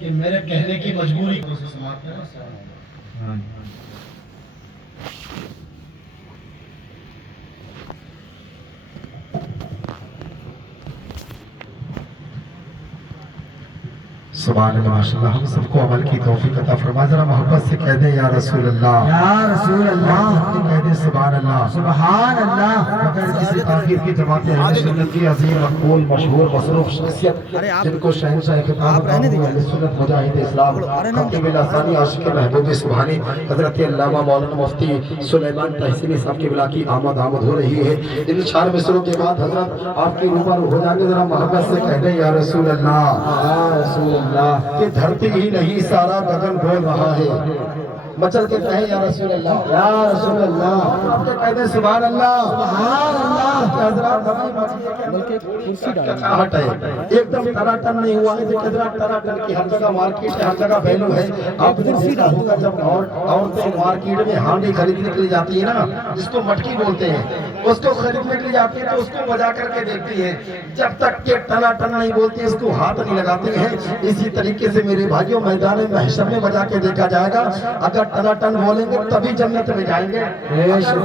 کہ میرے کہنے کی مجبوری کو سماعت کریں۔ سبحان اللہ، ماشاءاللہ، ہم سب کو عمل کی توفیق عطا فرما۔ ذرا محبت سے کہہ دیں یا رسول اللہ، یا رسول اللہ، کہہ دیں سبحان اللہ، سبحان اللہ۔ بغیر کسی تاخیر کی جماعت اہل سنت کی عظیم مقبول مشہور مصروف شخصیت جن کو شہنشاہ خطاب اہل سنت مجاہد اسلام خطیب الاسانی عاشق محبوب سبحانی حضرت علامہ مولانا مفتی سلیمان تحسینی صاحب قبلہ کی آمد ہو رہی ہے۔ ان 4 مصروں کے بعد حضرت آپ کی روبرو ہو جائیں گے۔ ذرا محبت سے کہہ دیں یا رسول اللہ، یا رسول اللہ، کہ دھرتی ہی نہیں سارا گگن بول رہا ہے۔ مچل کے کہیں یا رسول اللہ، یا رسول اللہ، آپ کے کہہ دیں سبحان اللہ، سبحان اللہ۔ کہ حضرات دمائی مچھلی کچاہٹ ہے، ایک دم ٹراٹن نہیں ہوا ہے، کہ حضرات ٹراٹن کی ہر جگہ مارکیٹ ہے، ہر جگہ ویلو ہے۔ آپ نے دیکھا ہوگا جب عورتیں مارکیٹ میں ہانڈی خریدنے کے لیے جاتی ہیں نا، جس کو مٹکی بولتے ہیں، اس کو خریدنے کے لیے جاتی ہیں تو اس کو بجا کر کے دیکھتی ہیں، جب تک کہ ٹراٹن نہیں بولتی اس کو ہاتھ نہیں لگاتی ہیں۔ اسی طریقے سے میرے بھائیوں میدان محشر میں بجا کے دیکھا جائے گا، اگر ٹن بولیں گے تبھی جنت میں جائیں گے، اگر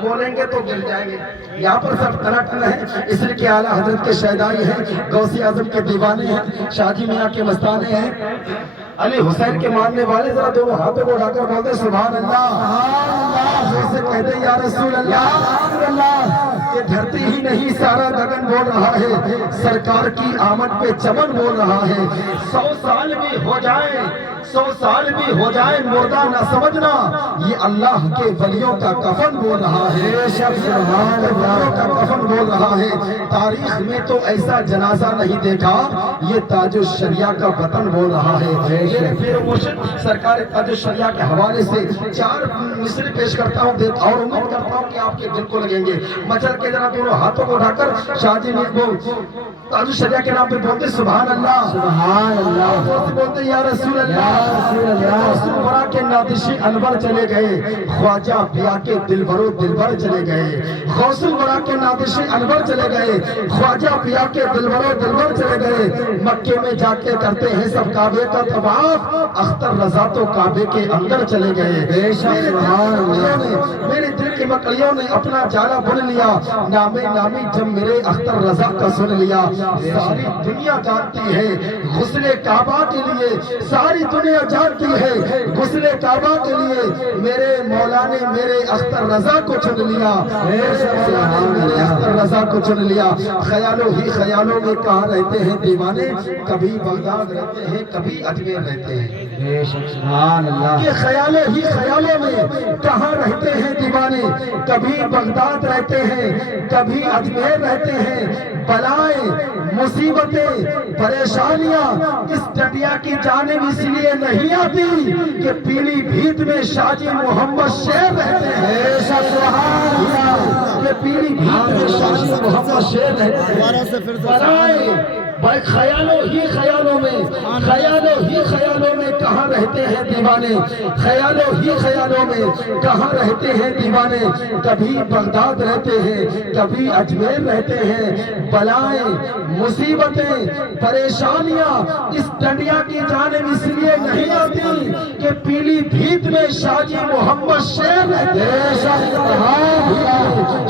بولیں گے تو گر جائیں گے۔ یہاں پر سب ٹن ہے، اس لیے کہ اعلیٰ حضرت کے شہدائی ہیں، غوث اعظم کے دیوانے ہیں، شاہ جی میاں کے مستانے ہیں، علی حسین کے ماننے والے۔ ذرا دونوں ہاتھوں کو اٹھا کر بولتے سبحان اللہ، جیسے کہتے یا رسول اللہ، کہ دھرتی ہی نہیں سارا گگن بول رہا ہے، سرکار کی آمد پہ چمن بول رہا ہے۔ 100 سال بھی ہو جائے، 100 سال بھی ہو جائے مردہ نہ سمجھنا، یہ اللہ کے ولیوں کا کفن بول رہا ہے، ولیوں کا کفن بول رہا ہے۔ تاریخ میں تو ایسا جنازہ نہیں دیکھا، یہ تاج الشریعہ کا وطن بول رہا ہے۔ میرے پیر و مرشد سرکار تاج الشریعہ کے حوالے سے 4 مصرے پیش کرتا ہوں اور امید کرتا ہوں کہ آپ کے دل کو لگیں گے۔ مچل کے ذرا دونوں ہاتھوں کو اٹھا کر شاہ جی نے تاج الشریعہ کے نام پہ بولتے سبحان اللہ، سبحان اللہ، بولتے یا رسول اللہ، غوث الورا کے نادشی انور چلے گئے، خواجہ پیا کے دلبرو دلبر چلے گئے، غوث الورا کے نادشی انور چلے گئے، خواجہ پیا کے دلبرو دلبر چلے گئے۔ مکے میں جا کے کرتے ہیں سب کعبے کا طواف، اختر رضا تو کعبے کے اندر چلے گئے۔ میرے دل کی مکڑیوں نے اپنا جالا بن لیا، نامی جب میرے اختر رضا کا سن لیا۔ ساری دنیا جانتی ہے غسل کعبہ کے لیے، ساری دنیا جانتی ہے غسل کعبہ کے لیے میرے مولا نے میرے اختر رضا کو چن لیا، میرے اختر رضا کو چن لیا۔ خیالوں ہی خیالوں میں کہاں رہتے ہیں دیوانے، کبھی بغداد رہتے ہیں کبھی اجمیر رہتے ہیں۔ سبحان اللہ، یہ خیالوں ہی خیالوں میں کہاں رہتے ہیں دیوانے، کبھی بغداد رہتے ہیں کبھی اجمیر رہتے ہیں۔ بلائیں مصیبتیں پریشانیاں اس ڈڈیا کی جانب اس لیے نہیں آتی کہ پیلی بھیت میں شاہ جی محمد شیر رہتے ہیں۔ سبحان اللہ، کہ پیلی بھیت میں شاہ جی محمد شیر رہتے ہیں۔ بلائیں خیالوں ہی خیالوں میں کہاں رہتے ہیں دیوانے، خیالوں ہی خیالوں میں کہاں رہتے ہیں دیوانے، کبھی بغداد رہتے ہیں کبھی اجمیر رہتے ہیں۔ بلائیں مصیبتیں پریشانیاں اس ڈنڈیا کی جانب اس لیے نہیں آتی کہ پیلی بھیت میں شاہ جی محمد شیر رہتے ہیں۔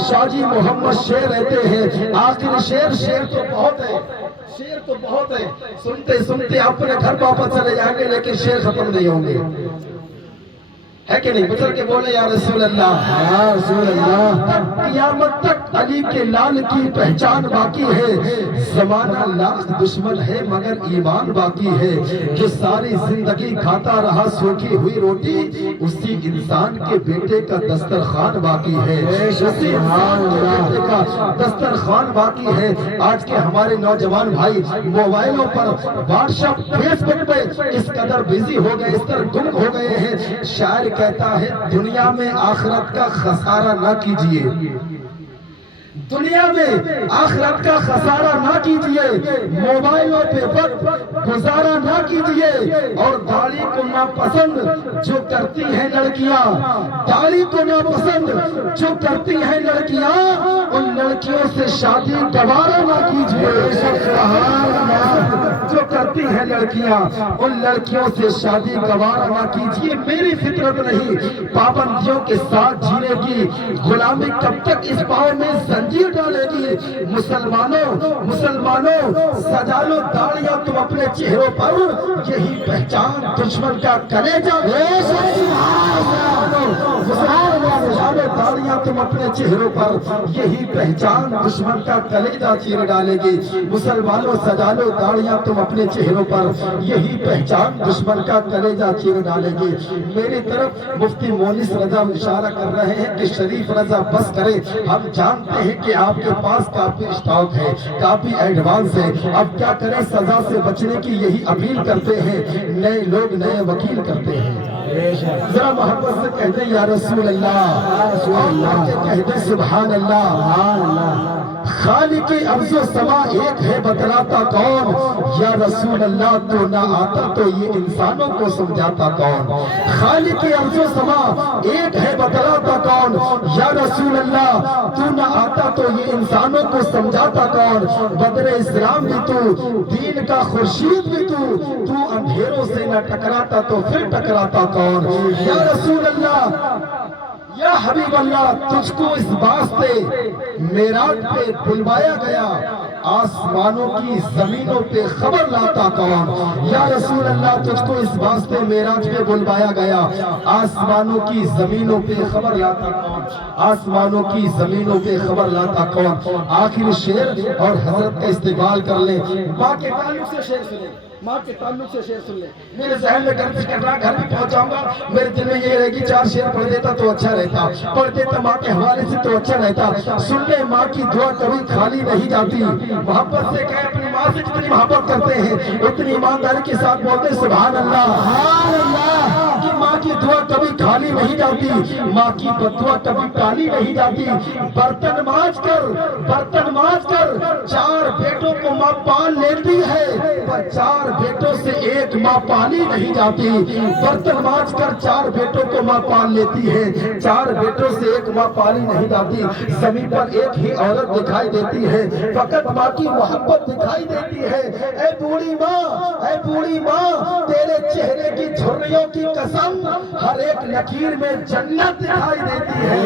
شاہ جی محمد شیر رہتے ہیں۔ آخر شیر تو بہت ہے، شیر تو بہت ہے، سنتے سنتے اپنے گھر واپس چلے جائیں گے لیکن شیر ختم نہیں ہوں گے، ہے کہ نہیں؟ بچر کے بولے یا رسول اللہ، یا رسول اللہ، قیامت تک علی کے لال کی پہچان باقی ہے۔ زمانہ لاکھ دشمن ہے مگر ایمان باقی ہے، جو ساری زندگی کھاتا رہا سوکھی ہوئی روٹی، اسی انسان کے بیٹے کا دسترخوان باقی ہے، اسی انسان کے بیٹے کا دسترخوان باقی ہے۔ آج کے ہمارے نوجوان بھائی موبائلوں پر واٹس ایپ فیس بک پہ اس قدر بزی ہو گئے، اس قدر گم ہو گئے ہیں۔ شاعر کہتا ہے دنیا میں آخرت کا خسارہ نہ کیجئے، دنیا میں آخرت کا خسارہ نہ کیجئے، موبائلوں پہ وقت گزارا نہ کیجئے، اور داڑھی کو ناپسند جو کرتی ہیں لڑکیاں، داڑھی کو ناپسند جو کرتی ہیں لڑکیاں، ان لڑکیوں سے شادی دوبارہ نہ کیجئے۔ جو کرتی ہیں لڑکیاں ان لڑکیوں سے شادی گوارا نہ کیجئے۔ میری فطرت نہیں پابندیوں کے ساتھ جینے کی، غلامی کب تک اس پاؤں میں زنجیر ڈالے گی؟ مسلمانوں سجا لو داڑیاں تم اپنے چہروں پر، یہی پہچان دشمن کا کلیجہ۔ سجا لو داڑیاں تم اپنے چہروں پر، یہی پہچان دشمن کا کلیجہ چیر ڈالے گی۔ مسلمانوں سجا لو داڑیاں تم اپنے چہروں پر، یہی پہچان دشمن کا کلیجہ چیر ڈالے گی۔ میری طرف مفتی مونس رضا اشارہ کر رہے ہیں کہ شریف رضا بس کرے، ہم جانتے ہیں کہ آپ کے پاس کافی اسٹاک ہے، کافی ایڈوانس ہے، اب کیا کریں؟ سزا سے بچنے کی یہی اپیل کرتے ہیں، نئے لوگ نئے وکیل کرتے ہیں۔ ذرا محبت سے کہتے ہیں یا رسول اللہ، کہتے ہیں سبحان اللہ۔ خالق ارض و سما ایک ہے بتلاتا کون؟ یا رسول اللہ تو نہ آتا تو یہ انسانوں کو سمجھاتا کون؟ خالق ارض و سما ایک ہے بتلاتا کون؟ یا رسول اللہ تو نہ آتا تو یہ انسانوں کو سمجھاتا کون؟ بدر اسلام بھی تو، دین کا خورشید بھی تو اندھیروں سے نہ ٹکراتا تو پھر ٹکراتا کون؟ یا رسول اللہ یا حبیب اللہ تجھ کو اس واسطے معراج پہ بلوایا گیا، آسمانوں کی زمینوں پہ خبر لاتا کون؟ یا رسول اللہ تجھ کو اس واسطے معراج پہ بلوایا گیا، آسمانوں کی زمینوں پہ خبر لاتا کون؟ آسمانوں کی زمینوں پہ خبر لاتا کون؟ آخر شعر اور حضرت کا استقبال کر لیں۔ ماں کے تعلق سے شعر سنیں، ماں کے تعلق سے شعر سن لیں۔ میرے ذہن میں گھر بھی پہنچ جاؤں گا، میرے دل میں یہ رہے گی 4 شعر پڑھ دیتا تو اچھا رہتا، پڑھ دیتا ماں کے حوالے سے تو اچھا رہتا۔ سن لیں ماں کی دعا کبھی خالی نہیں جاتی، محبت سے کہیں اپنی ماں سے جتنی محبت کرتے ہیں اتنی ایمانداری کے ساتھ بولتے ہیں سبحان اللہ، کہ ماں کی دعا کبھی خالی نہیں جاتی، ماں کی بدعا کبھی ٹالی نہیں جاتی۔ برتن مانج کر 4 بیٹوں کو ماں پال لیتی ہے، پر 4 بیٹوں سے ایک ماں پالی نہیں جاتی۔ برتن مانج کر 4 بیٹوں کو ماں پال لیتی ہے، 4 بیٹوں سے ایک ماں پالی نہیں جاتی۔ زمین پر ایک ہی عورت دکھائی دیتی ہے، فقط ماں کی محبت دکھائی دیتی ہے۔ اے بوڑھی ماں تیرے چہرے کی جھریوں کی قسم ہر ایک لکیر میں جنت دکھائی دیتی ہے۔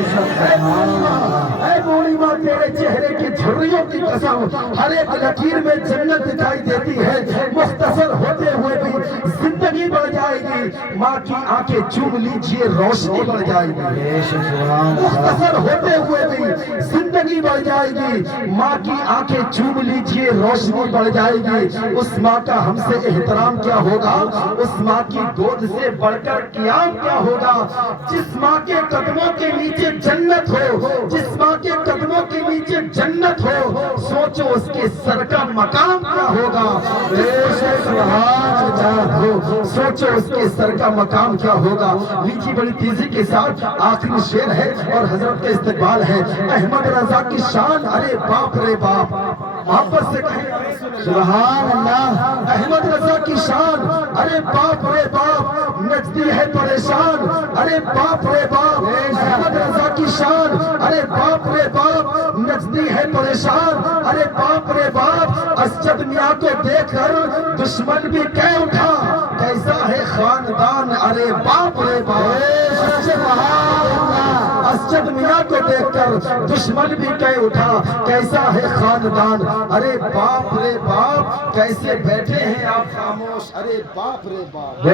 اے بوڑھی ماں تیرے چہرے کی جھریوں کی قسم ہر ایک لکیر میں جنت دکھائی دیتی ہے۔ مختصر ہوتے ہوئے بھی زندگی بڑھ جائے گی، ماں کی آنکھیں چوم لیجئے روشنی بڑھ جائے گی۔ مختصر ہوتے ہوئے بھی زندگی بڑھ جائے گی، ماں کی آنکھیں چوم لیجئے روشنی بڑھ جائے گی۔ اس ماں کا ہم سے احترام کیا ہوگا، اس ماں کی گود سے بڑھ کر قیام کیا ہوگا۔ جس ماں کے قدموں کے نیچے جنت ہو، جس ماں کے قدموں کے نیچے جنت ہو، سوچو اس کے سر کا مقام کیا ہوگا۔ سوچو اس کے سر کا مقام کیا ہوگا۔ لیجیے بڑی تیزی کے ساتھ آخری شعر ہے اور حضرت کا استقبال ہے۔ احمد رضا کی شان ارے باپ رے باپ، محبت سے کہیں سبحان اللہ۔ احمد رضا کی شان ارے باپ رے باپ، نچتی ہے پریشان ارے باپ رے باپ۔ احمد رضا کی شان ارے باپ رے باپ، نچتی ہے پریشان ارے باپ رے باپ۔ اسجد میاں کو دیکھ کر دشمن بھی کہہ اٹھا کیسا ہے خاندان ارے باپ رے باپ۔ اسجد میاں کو دیکھ کر دشمن بھی کہہ اٹھا کیسا ہے خاندان ارے باپ رے باپ۔ کیسے بیٹھے ہیں آپ خاموش ارے باپ رے باپ۔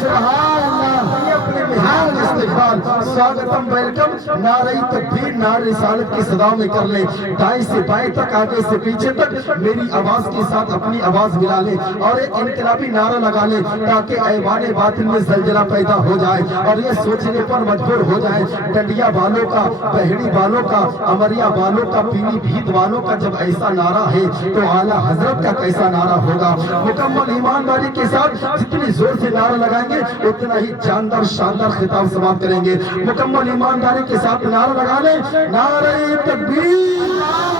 سبحان اللہ، اپنے مہمان استقبال سواگتم ویلکم، نعرہ تکبیر نعرہ رسالت کی صدا میں کر لیں۔ دائیں سے بائیں تک، آگے سے پیچھے تک میری آواز کے ساتھ اپنی آواز ملا لیں اور ایک انقلابی نعرہ لگا لیں تاکہ ایوان باطن میں زلزلہ پیدا ہو جائے اور یہ سوچنے پر مجبور ہو جائے ڈنڈیا والوں کا، پہڑی والوں کا، امریا والوں کا، پیلی بھیت والوں کا جب ایسا نعرہ ہے تو اعلیٰ حضرت کا کیسا نعرہ ہوگا۔ مکمل ایمانداری کے ساتھ جتنی زور سے نعرہ لگائیں گے اتنا ہی جاندار شاندار خطاب سماعت کریں گے۔ مکمل ایمانداری کے ساتھ نعرہ لگا لیں، نعرہ تکبیر۔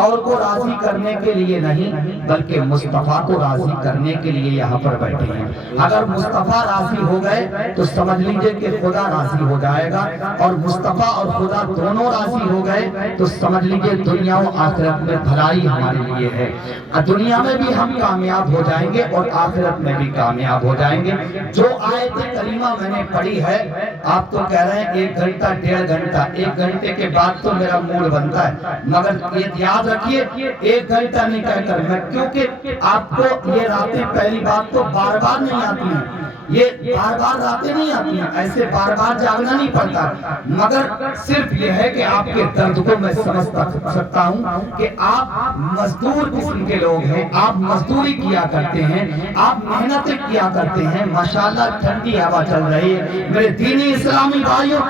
اور کو راضی کرنے کے لیے نہیں بلکہ مصطفیٰ کو راضی کرنے کے لیے یہاں پر بیٹھے ہیں۔ اگر مصطفیٰ راضی ہو گئے تو سمجھ لیجئے کہ خدا راضی ہو جائے گا، اور مصطفیٰ اور خدا دونوں راضی ہو گئے تو سمجھ لیجئے دنیا و آخرت میں بھلائی ہمارے لیے ہے۔ دنیا میں بھی ہم کامیاب ہو جائیں گے اور آخرت میں بھی کامیاب ہو جائیں گے۔ جو آیت کریمہ میں نے پڑھی ہے، آپ تو کہہ رہے ہیں 1 گھنٹہ 1.5 گھنٹہ، 1 گھنٹے کے بعد تو میرا موڈ بنتا ہے، مگر یہ یاد رکھیے 1 گھنٹہ نہیں کہہ کر میں، کیونکہ آپ کو یہ راتیں پہلی بات تو بار بار نہیں آتی ہیں، یہ بار بار راتیں نہیں آتی ہیں، ایسے بار بار جاگنا نہیں پڑتا، مگر صرف یہ ہے کہ آپ کے درد کو میں سمجھ سکتا ہوں کہ آپ مزدور قسم کے لوگ ہیں، آپ مزدوری کیا کرتے ہیں، آپ محنتیں کیا کرتے ہیں، ماشاءاللہ ٹھنڈی ہوا چل رہی ہے۔ میرے دینی اسلامی بھائیوں،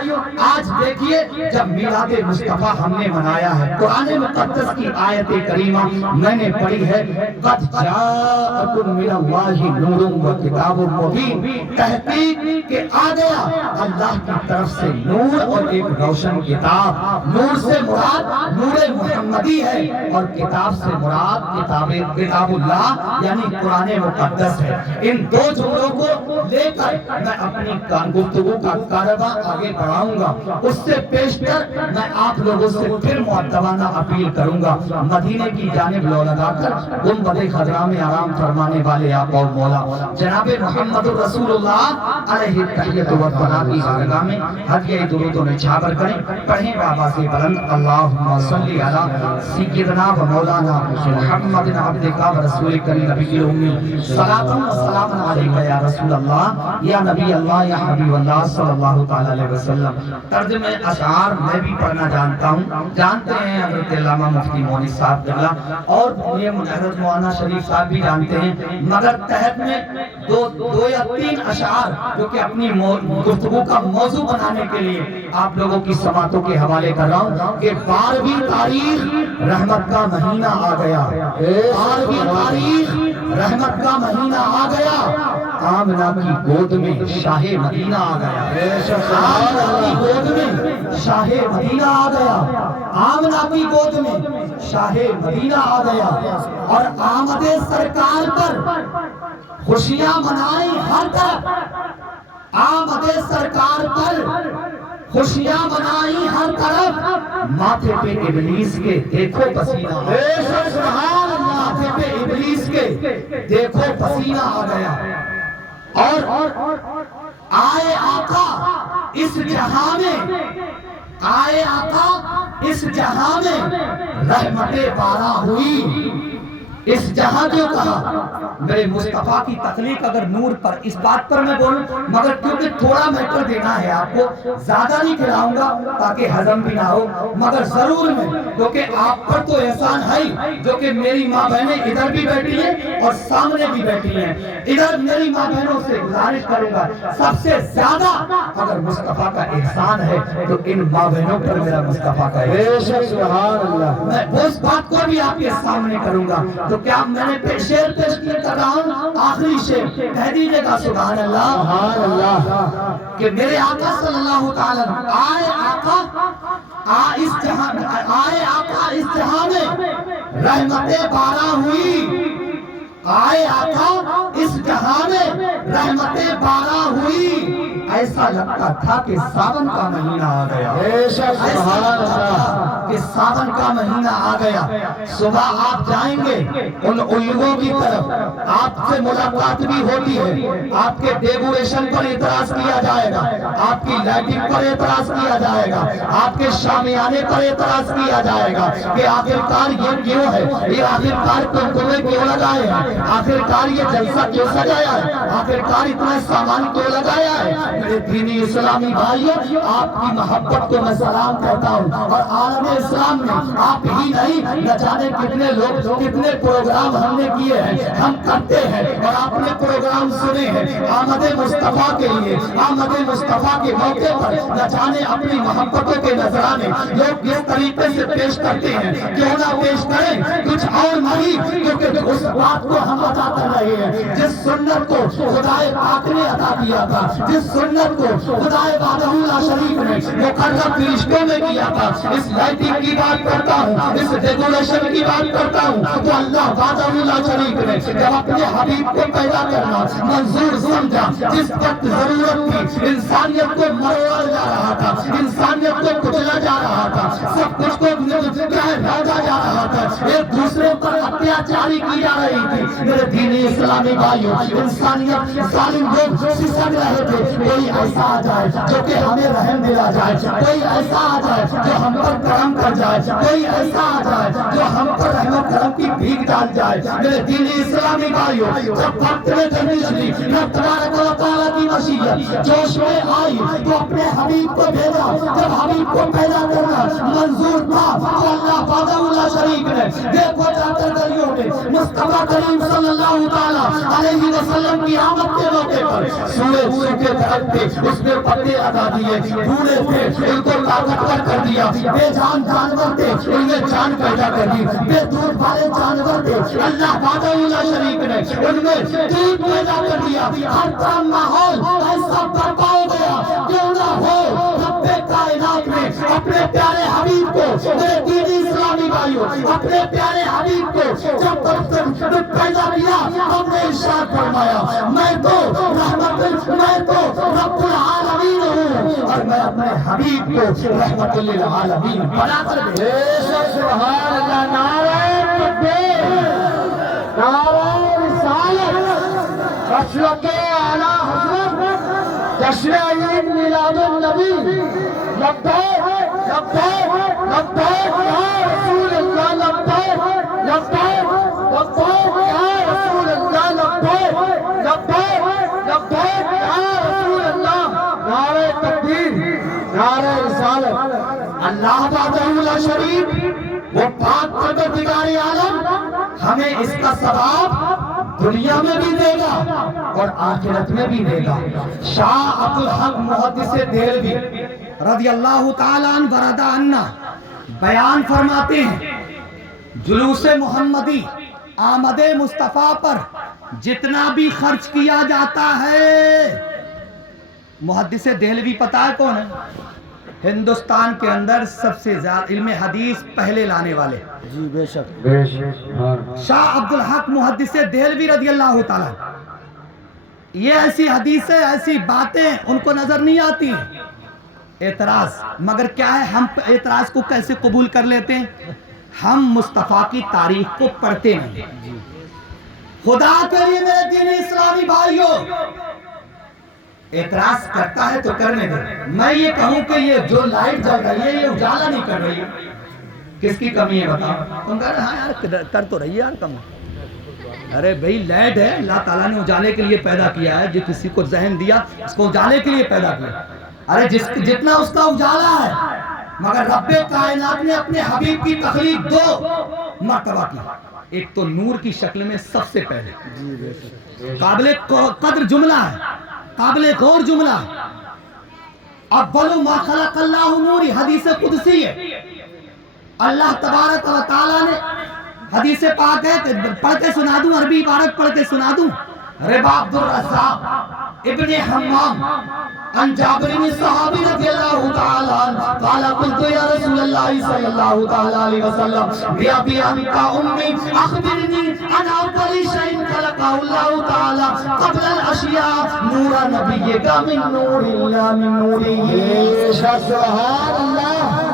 آج دیکھیے جب میلاد مصطفیٰ ہم نے منایا ہے، قرآن مقدس کی آیت کریمہ میں نے پڑھی ہے، قد جاءکم من اللہ نور و کتاب مبین، تحقیق کہ آ گیا اللہ کی طرف سے نور اور ایک روشن کتاب۔ نور سے مراد نور محمدی ہے اور کتاب سے مراد کتاب اللہ یعنی قرآن مقدس ہے۔ ان دو جملوں کو لے کر میں اپنی گفتگو کا کارواں آگے بڑھاؤں گا۔ اس سے پیشتر میں آپ لوگوں سے پھر مؤدبانہ اپیل کروں گا، مدینے کی جانب لو لگا کر گنبد خضرا میں آرام فرمانے والے آقا و مولا جناب محمد رسول اللہ علیہ التحیۃ والثناء کی بارگاہ میں ہدیہ درود و نچھاور کریں، پڑھیں بابا سے بلند اللہم صلی علی سیدنا و مولانا محمد عبدک و رسولک النبی الامی صلاۃ و سلام علیک یا رسول اللہ یا نبی اللہ یا حبیب اللہ صلی اللہ تعالی علیہ وسلم۔ ترجمہ اشعار میں بھی پڑھنا جانتا ہوں، جانتے ہیں حضرت علامہ مفتی مونی صاحب قبلہ اور یہ حضرت مولانا شریف صاحب بھی جانتے ہیں، مگر تحت میں دو یا 3 اشعار جو کہ اپنی گفتگو کا موضوع بنانے کے لیے آپ لوگوں کی سماعتوں کے حوالے کر رہا ہوں کہ 12ویں تاریخ رحمت کا مہینہ آ گیا، 12ویں تاریخ رحمت کا مہینہ آ گیا، آمنہ کی گود میں شاہ مدینہ آ گیا، آمنہ کی گود میں شاہ مدینہ آ گیا، آمنہ کی گود میں شاہ مدینہ آ گیا، اور آمد سرکار پر خوشیاں منائیں ہر طرف، آمد سرکار پر خوشیاں منائیں ہر طرف، ماتھے پہ ابلیس کے دیکھو پسینہ، ماتھے پہ ابلیس کے دیکھو پسینہ آ گیا، اور آئے آقا اس جہاں میں، آئے آقا اس جہاں میں رحمتیں بارہ ہوئی۔ اس جہاں جو کہا میرے مصطفیٰ کی تخلیق اگر نور پر، اس بات پر میں بولوں مگر کیونکہ تھوڑا میٹر دینا ہے آپ کو، زیادہ نہیں کھلاؤں گا تاکہ ہضم بھی نہ ہو، مگر ضرور میں کیونکہ آپ پر تو احسان ہے جو کہ میری ماں بہنیں ادھر بھی بیٹھی ہیں اور سامنے بھی بیٹھی ہیں، ادھر میری ماں بہنوں سے گزارش کروں گا سب سے زیادہ اگر مصطفیٰ کا احسان ہے تو ان ماں بہنوں پر میرا مصطفیٰ کا احسان، میں اس بات کو بھی آپ کے سامنے کروں گا۔ تو کیا میں نے شعر پیش کر رہا ہوں، آخری شعر کہہ دیجئے گا سبحان اللہ، کہ میرے آقا صلی اللہ تعالی آئے آقا اس جہاں، آئے آقا اس جہاں میں رحمتیں بارہ ہوئی، آئے آقا اس جہاں میں رحمتیں بارہ ہوئی، ایسا لگتا تھا کہ ساون کا مہینہ آ گیا، ایسا لگتا تھا کہ ساون کا مہینہ آ گیا۔ صبح آپ جائیں گے ان الگوں کی طرف، آپ سے ملاقات بھی ہوتی ہے، آپ کے ڈیکوریشن پر اعتراض کیا جائے گا، آپ کی لائٹنگ پر اعتراض کیا جائے گا، آپ کے شامیانے پر اعتراض کیا جائے گا کہ آخرکار یہ کیوں ہے، یہ آخرکار تمہیں کیوں لگائے ہیں، آخرکار یہ جلسہ کیوں سجایا ہے، آخرکار اتنا سامان کیوں لگایا ہے۔ میرے دینی اسلامی بھائیوں، آپ کی محبت کو میں سلام کہتا ہوں، اور عالم اسلام میں آپ ہی نہیں، نہ جانے کتنے لوگ کتنے پروگرام ہم نے کیے ہیں، ہم کرتے ہیں، اور آپ نے پروگرام سنے ہیں آمد مصطفیٰ کے لیے، آمد مصطفیٰ کے موقع پر نہ جانے اپنی محبتوں کے نذرانے لوگ کس طریقے سے پیش کرتے ہیں، کیوں نہ پیش کریں، کچھ اور نہیں، کیونکہ اس بات کو ہم عطا کر رہے ہیں جس سنت کو خدا پاک نے عطا کیا تھا، جس سنت جنت کو خدائے وحدہ لا شریک نے مقرب فرشتوں میں کیا تھا. اس لائٹنگ کی بات کرتا ہوں, اس ڈیکوریشن کی بات کرتا ہوں, تو اللہ وحدہ لا شریک نے جب اپنے حبیب کو پیدا کرنا منظور سمجھا. جس وقت ضرورت تھی, انسانیت کو مروڑا جا رہا تھا, انسانیت کو کچلا جا رہا تھا, سب کچھ کو بھیجا جا رہا تھا, ایک دوسرے پر اتیاچاری کی جا رہی تھی. میرے دینی اسلامی بھائیوں, انسانیت ظالم لوگ سسک رہے تھے. کوئی ایسا آ جائے جو کہ ہمیں رحم دلا جائے, کوئی ایسا آ جائے جو ہم پر کرم کر جائے, کوئی ایسا آ جائے جو ہم پر رحم و کرم کی بھیک ڈال جائے. میرے دینی اسلامی بھائیوں, جب وقت میں جنیش لی رب تبارک و تعالیٰ کی مشیت جوش میں آئی تو اپنے حبیب کو بھیجا. جب حبیب کو پیدا کرنا منظور تھا تو اللہ وحدہ لا شریک نے دیکھو جا کر گلیوں میں مصطفیٰ کریم صلی اللہ تعالیٰ علیہ وسلم کی آمد کے موقع پر سوکھے درخت تھے, اس نے پتے لگا دیے. بوڑھے تھے, ان کو طاقتور کر دیا. بے جان جانور تھے, ان میں جان پیدا کر دی. بے دودھ والے جانور تھے, اللہ وحدہ لا شریک نے ان میں دودھ پیدا کر دیا. ہر طرح ماحول ایسا برپا ہو گیا. کیوں نہ ہو رب کائنات نے اپنے پیارے حبیب کو, میرے دینی اسلامی بھائیوں, اپنے پیارے حبیب کو جب پیدا کیا ہم نے ارشاد فرمایا میں تو رب العالمین ہوں اور میں اپنے حبیب کو رحمت للعالمین بنا کر دے. سبحان اللہ. نعرہ تکبیر, نعرہ رسالت, مسلک اعلیٰ حضرت, جشن عید میلاد النبی. لبیک لبیک لبیک یا رسول اللہ, لبیک لبیک لبیک یا رسول اللہ, لبیک لبیک لبیک یا رسول اللہ. نعرہ تکبیر, نعرہ رسالت. اللہ وحدہ لا شریک وہ پاک پروردگار عالم ہمیں اس کا ثواب دنیا میں بھی دے گا اور آخرت میں بھی دے گا. شاہ عبد الحق محدث دہلوی رضی اللہ تعالیٰ عنہ ورضا عنہ بیان فرماتے ہیں, جلوس محمدی آمد مصطفیٰ پر جتنا بھی خرچ کیا جاتا ہے, محدث دہلوی پتہ ہے کون ہے؟ ہندوستان کے اندر سب سے زیادہ علم حدیث پہلے لانے والے. جی بے شک. شاہ عبد الحق محدث دہلوی رضی اللہ تعالیٰ, یہ ایسی حدیثیں ایسی باتیں ان کو نظر نہیں آتی. اعتراض مگر کیا ہے, ہم اعتراض کو کیسے قبول کر لیتے ہیں؟ ہم مصطفیٰ کی تاریخ کو پڑھتے نہیں. خدا کے لیے میرے دینی اسلامی بھائیوں, اعتراض کرتا ہے تو کرنے دیں. میں یہ کہوں کہ یہ جو لائٹ جل رہی ہے یہ اجالا نہیں کر رہی ہے, کس کی کمی ہے بتاؤ؟ تم کہہ رہے ہاں یار کر تو رہی ہے یار کم. ارے بھائی لائٹ ہے, اللہ تعالیٰ نے اجالے کے لیے پیدا کیا ہے. جو کسی کو ذہن دیا اس کو اجالے کے لیے پیدا کیا. ارے جتنا اس کا اجالا ہے, مگر رب کائنات نے اپنے حبیب کی تخلیق دو مرتبہ کی. ایک تو نور کی شکل میں سب سے پہلے, قابل قدر جملہ ہے, قابل غور جملہ. اول ما خلق اللہ نوری, حدیث قدسی ہے. اللہ تبارک و تعالیٰ نے حدیث پاک ہے, پڑھ کے سنا دوں, عربی عبارت پڑھ کے سنا دوں. ربا عبد الرزاق ابن حمام عن جابر بن صحابی رضی اللہ تعالی عنہ قال قلت یا رسول اللہ صلی اللہ تعالی علیہ وسلم بأبي أنت أمي أخبرني عن أول شيء خلقه الله تعالى قبل الأشياء نور نبيك من نور الله من نوره. سبحان اللہ.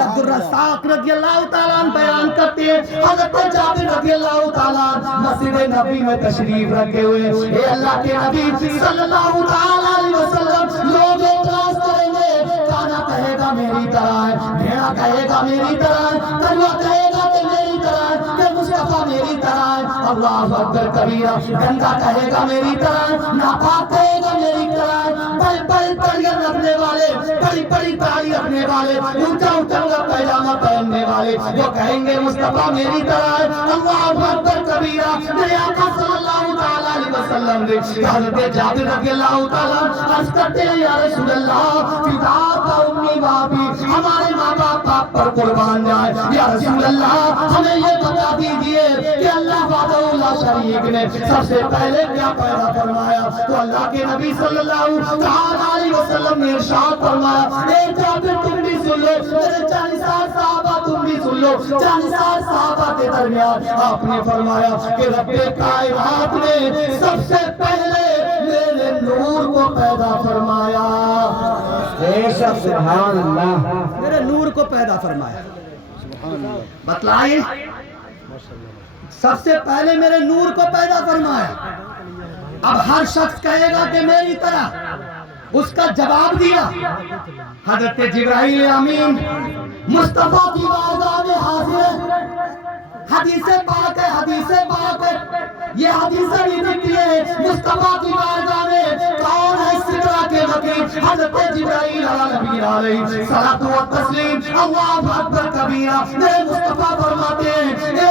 عبد الرزاق رضی اللہ تعالیٰ عنہ بیان کرتے ہیں, حضرت جابر رضی اللہ تعالیٰ عنہ مسجد نبی میں تشریف رکھے ہوئے. اے اللہ کے نبی صلی اللہ تعالیٰ علیہ وسلم, لوگ اعتراض کریں گے, کانا کہے گا میری طرح ہے, بھیڑا کہے گا میری طرح ہے, کلوا کہے گا کہ میری طرح ہے, کہ مصطفیٰ میری طرح ہے. اللہ اکبر کبیرہ. گندا کہے گا میری طرح ہے, ناپاک کہے گا میری طرح ہے. بڑی بڑی تاڑیاں رکھنے والے, بڑی بڑی تاڑی رکھنے والے, اونچا اونچا پیجامہ پہننے والے, وہ کہیں گے مصطفیٰ میری طرح ہے. اللہ اکبر کبیرہ. میرے آقا صلی اللہ تعالیٰ علیہ وسلم نے حضرت جابر رضی اللہ تعالیٰ عرض کرتے ہیں یا رسول اللہ فداک امی و ابی, ہمارے ماں باپ پر قربان جائے. یا رسول اللہ ہمیں یہ بتا دیجئے کہ اللہ وحدہ لا لا شریک نے سب سے پہلے کیا پیدا فرمایا؟ تو اللہ کے نبی صلی اللہ علیہ وسلم نے ارشاد فرمایا، اے جابر تم بھی سن لو، میرے جانثار صحابہ تم بھی سن لو، جانثار صحابہ کے درمیان آپ نے فرمایا کہ رب کائنات نے سب سے پہلے میرے نور کو پیدا فرمایا۔ بے شک سبحان اللہ، میرے نور کو پیدا فرمایا۔ بتلائیے، سب سے پہلے میرے نور کو پیدا فرمایا۔ اب ہر شخص کہے گا کہ میری طرح، اس کا جواب دیا حضرت جبرائیل امین مصطفیٰ کی بارگاہ میں حاضر ہے۔ حدیث پاک ہے، حدیث پاک ہے، یہ حدیث بھی لکھی ہے مصطفیٰ کی بارگاہ میں کون ہے سدرہ کے مکی؟ حضرت جبرائیل علیہ الصلوۃ والتسلیم۔ اللہ اکبر کبیرہ۔ میرے مصطفیٰ فرماتے ہیں، اے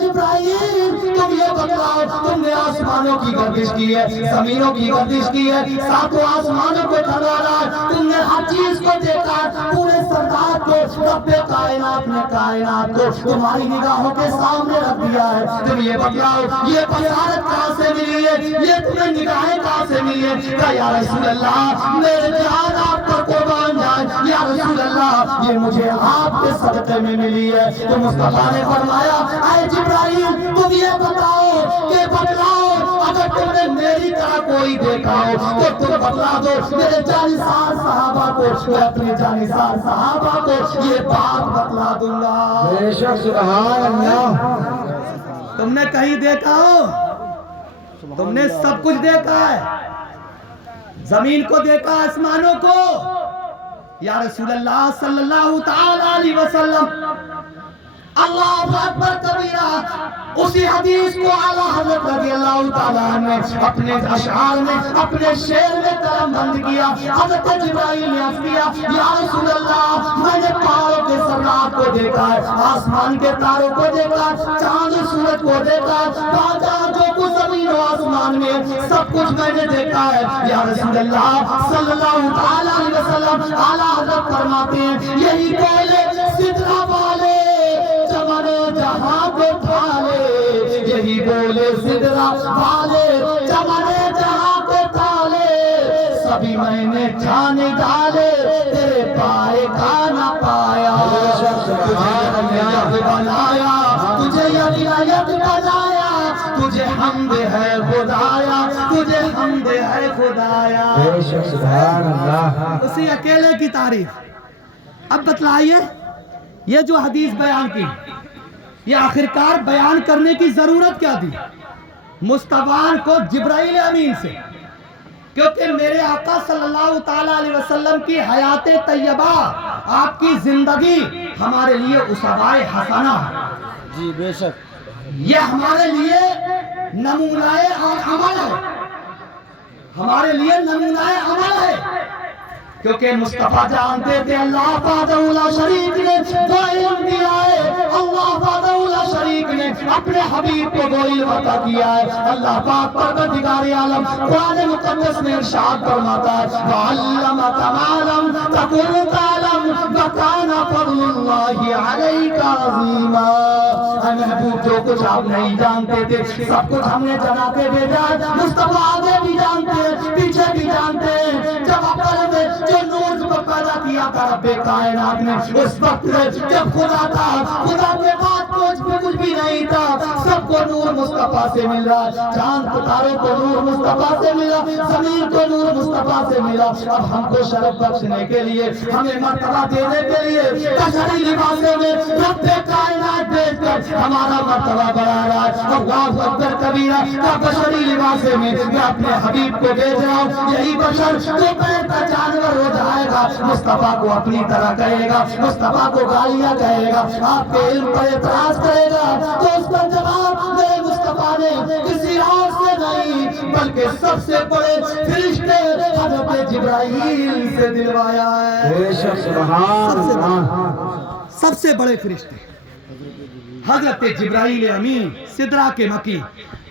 جبرائیل تم یہ بتلاؤ، تم نے آسمانوں کی گردش کی ہے، زمینوں کی گردش کی ہے، ساتوں آسمانوں کو ٹھہرایا، تم نے ہر چیز کو دیکھا، پورے سردار کو رب کائنات نے کائنات کو تمہاری نگاہوں کے سامنے رکھ دیا ہے۔ تم یہ بتلاؤ یہ بصارت کہاں سے ملی ہے، یہ تمہیں نگاہیں کہاں سے ملی ہے؟ کہ یا رسول اللہ میرے جان آپ پر قربان جائے، یا رسول اللہ یہ مجھے آپ کے صدقے میں ملی ہے۔ تو مصطفیٰ نے فرمایا، اے جبرائیل تم یہ بتاؤ کہ بتلاؤ اگر تم نے میری طرح کوئی دیکھا ہو تو تم بتلا دو میرے جانثار صحابہ کو، میں اپنے جانثار صحابہ کو یہ بات بتلا دوں گا۔ بے شک سبحان اللہ۔ تم نے کہیں دیکھا ہو؟ تم نے سب کچھ دیکھا ہے، زمین کو دیکھا، آسمانوں کو۔ یا رسول اللہ صلی اللہ تعالی علیہ وسلم، اللہ اکبر کبیرہ۔ اسی حدیث کو اعلیٰ حضرت رضی اللہ تعالیٰ نے اپنے اشعار میں، اپنے شعر میں قلم بند کیا۔ حضرت جبرائیل نے عرض کیا، یا رسول اللہ میں نے پہاڑوں کے سرات کو دیکھا ہے، آسمان کے تاروں کو دیکھا، چاند و سورج کو دیکھا، جہاں جو کچھ زمین و آسمان میں سب کچھ میں نے دیکھا ہے۔ یا رسول اللہ صلی اللہ تعالیٰ علیہ وسلم، اعلیٰ حضرت فرماتے ہیں، یہی بولے سدرہ والے چمن جہاں کو ڈھالے، یہی بولے سدرہ والے چمن جہاں کو ڈھالے، سبھی میں نے جان ڈالے تیرے پائے کا نہ پایا، تجھے ولایت بنایا، تجھے ولایت بنایا، تجھے حمد ہے خدایا، تجھے حمد ہے خدایا۔ بے شک سبحان اللہ۔ اسی اکیلے کی تعریف۔ اب بتلائیے یہ جو حدیث بیان کی، یہ آخرکار بیان کرنے کی ضرورت کیا تھی مصطفیٰ کو جبرائیل امین سے؟ کیونکہ میرے آقا صلی اللہ تعالی علیہ وسلم کی حیات طیبہ، آپ کی زندگی ہمارے لیے اسوہ حسنہ ہے۔ جی بے شک، یہ ہمارے لیے نمونہ عمل ہے، ہمارے لیے نمونہ عمل ہے، کیونکہ مصطفیٰ جانتے تھے اللہ وحدہ لا شریک نے وہ علم دیا ہے، اللہ وحدہ لا شریک نے اپنے حبیب کو وہ علم عطا کیا ہے۔ اللہ پاک پروردگار عالم قرآن مقدس میں ارشاد فرماتا ہے، وَعَلَّمَكَ مَا لَمْ تَكُنْ تَعْلَمْ وَكَانَ فَضْلُ اللَّهِ عَلَيْكَ عَظِيمًا۔ اے محبوب جو کچھ آپ نہیں جانتے تھے سب کچھ ہم نے جنا کے بھیجا ہے۔ مصطفیٰ آگے بھی جانتے ہیں، پیچھے بھی جانتے ہیں۔ جب اپنے میں جو نور کو پیدا کیا تھا رب کائنات نے، اس وقت جب خدا تھا، خدا کے بعد کچھ بھی نہیں تھا، سب کو نور مصطفیٰ سے مل رہا، چاند ستاروں کو نور مصطفیٰ سے ملا، زمین کو نور مصطفیٰ سے ملا۔ اب ہم کو شرف بخشنے کے لیے، ہمیں مرتبہ دینے کے لیے بشری لباسوں میں رب کائنات بھیج کر ہمارا مرتبہ بڑھا رہا ہے۔ اللہ اکبر کبیرہ۔ کا بشری لباسے میں میں اپنے حبیب کو بھیج رہا ہوں، یہی بشر جو پیر کا جانور ہو جائے گا مصطفیٰ کو اپنی طرح کہے گا، مصطفیٰ کو گالیاں کہے گا، آپ کے علم پر اعتراض کرے گا، تو اس کا جواب میرے مصطفیٰ نے کسی اور سے نہیں بلکہ سب سے بڑے فرشتے حضرت جبرائیل سے دلوایا ہے۔ بے شک سبحان اللہ۔ سب سے بڑے فرشتے حضرت جبرائیل امین سدرہ کے مکی،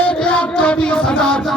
1,24,000